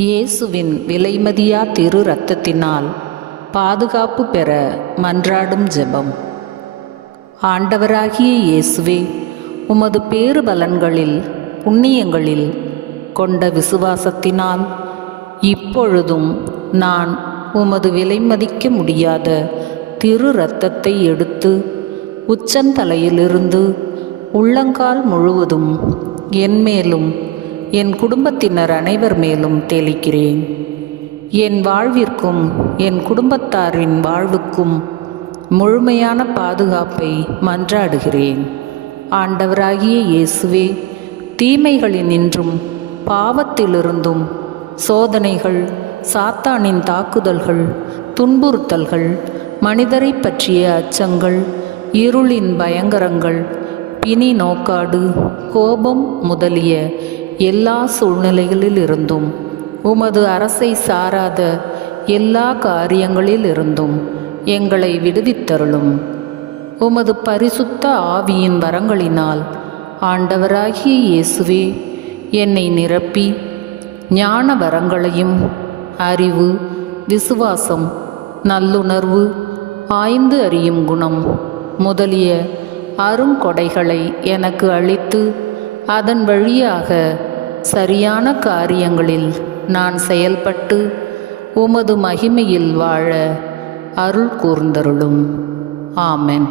இயேசுவின் விலைமதியா திரு இரத்தத்தினால் பாதுகாப்பு பெற மன்றாடும் ஜெபம். ஆண்டவராகிய இயேசுவே, உமது பேறுபலன்களில் புண்ணியங்களில் கொண்ட விசுவாசத்தினால் இப்பொழுதும் நான் உமது விலைமதிக்க முடியாத திரு இரத்தத்தை எடுத்து உச்சந்தலையிலிருந்து உள்ளங்கால் முழுவதும் என் மேலும் என் குடும்பத்தினர் அனைவர் மேலும் தெளிக்கிறேன். என் வாழ்விற்கும் என் குடும்பத்தாரின் வாழ்வுக்கும் முழுமையான பாதுகாப்பை மன்றாடுகிறேன். ஆண்டவராகிய இயேசுவே, தீமைகளினின்றும் பாவத்திலிருந்தும் சோதனைகள், சாத்தானின் தாக்குதல்கள், துன்புறுத்தல்கள், மனிதரை பற்றிய அச்சங்கள், இருளின் பயங்கரங்கள், பிணி நோக்காடு, கோபம் முதலிய எல்லா சூழ்நிலைகளிலிருந்தும் உமது அரசை சாராத எல்லா காரியங்களிலிருந்தும் எங்களை விடுவித்தருளும். உமது பரிசுத்த ஆவியின் வரங்களினால் ஆண்டவராகிய இயேசுவே, என்னை நிரப்பி ஞான வரங்களையும் அறிவு, விசுவாசம், நல்லுணர்வு, ஆய்ந்து அறியும் குணம் முதலிய அருங்கொடைகளை எனக்கு அளித்து அதன் வழியாக சரியான காரியங்களில் நான் செயல்பட்டு உமது மகிமையில் வாழ அருள் கூர்ந்தருளும். ஆமென்.